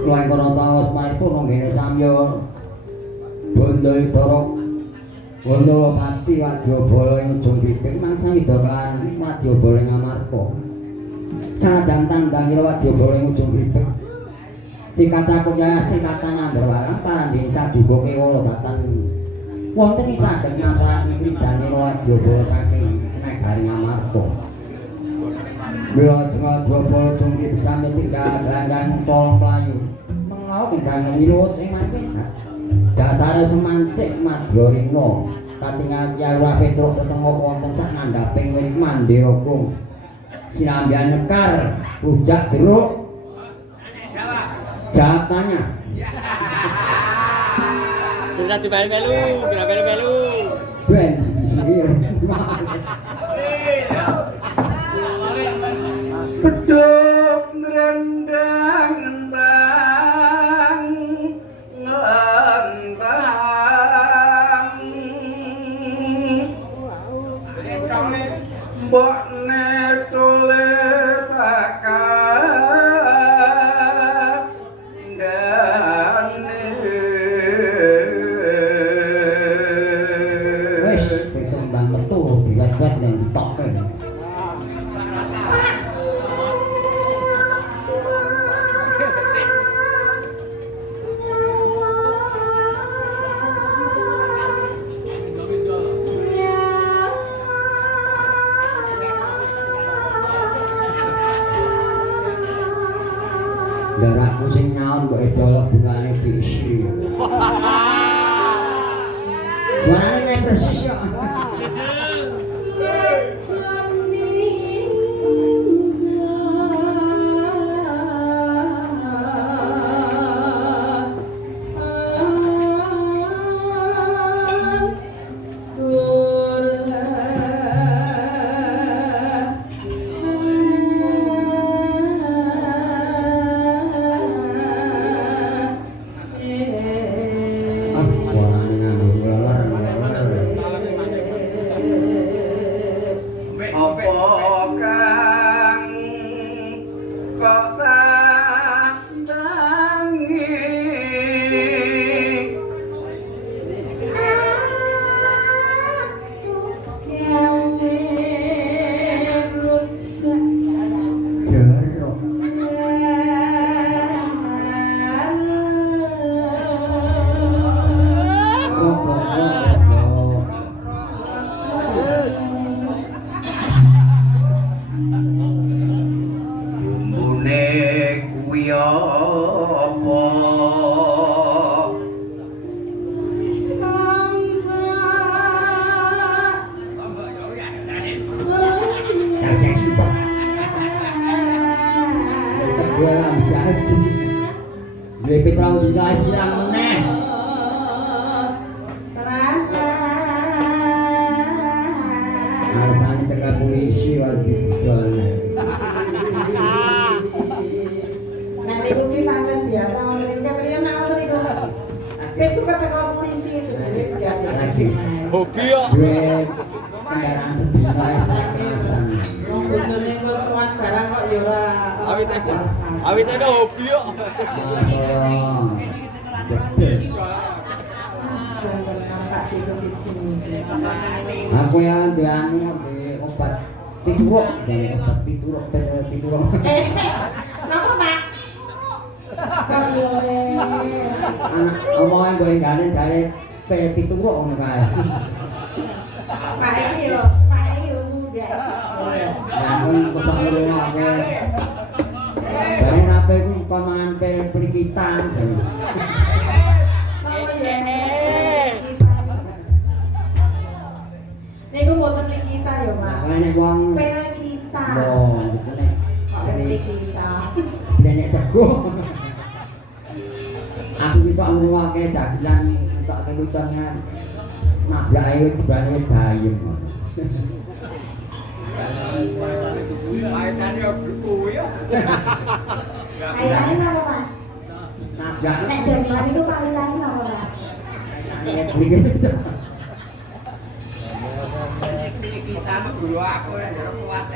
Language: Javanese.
Kulawan kono taos maripun nggene samya bondo dorok bondo pati wadyabala ing ujung pitik mangsa widolan wadyabala ing Amarta. Sanajan tandangira wadyabala ing ujung pitik dikatakuya singkatan Amberwarang parandene sajuga kewala datan wonten ing saged ngasraken kridane wadyabala saking negari Amarta. Wadyabala ujung pitik sami tinggal gelanggang tol mlayu. Menawa kendang nilo sing manpetat. Dasare semancik Madya-Rina katingal Kyai Petruk tetengok wonten sak ngandhaping wit Mandira Kung. Sinambian nekar rujak jeruk. Jawab tanya. Sudah dibelu-belu, sudah belu-belu. Ben di sini. Beduk ngrendang endang ngendang mbokne tole Wis petembang metu diwet-wet ning ditokke. Darahku sing nyaut kok edolok bungane diisi. Suarane nek persis yo. Suarane nganggo lalar. apa kang kok tandangi Jeruk. bumbune kuwi apa Kakek sumpah. Gue janji. Gue Petrau dina silang meneh. Alasannya cekak polisi waktu didol. Nah, niku ki pancen biasa ngene kaliyan nek ngoten niku. Itu kecekel polisi jenenge Lagi. Hobi yo. Gue kendaraan sedina serakasan. wong bojone klosoan barang kok ya ora. Awit ada hobi yo. Masa. Gede. Sampai nampak di posisi ini. Aku yang dianu di obat pituruk dan obat pituruk pituruk. Napa, Pak? Boleh. Anak omongan gue enggak jare pituruk ngono kae. Pak iki yo muda. Namun aku sampe aku. Jare rape kuwi kon mangan pelikitan. Niku mboten kita yo, Pak. Nek wong Pel kita. oh iku nek Pel kita. nenek teguh. Aku bisa ngruwake dagelan entuk kelucuan nabrak ae wis jebane wis bayem. Ayane napa, Pak? Nabrak Nek dagelan itu palitane napa, Pak? nek beli kita guru aku nek kuat.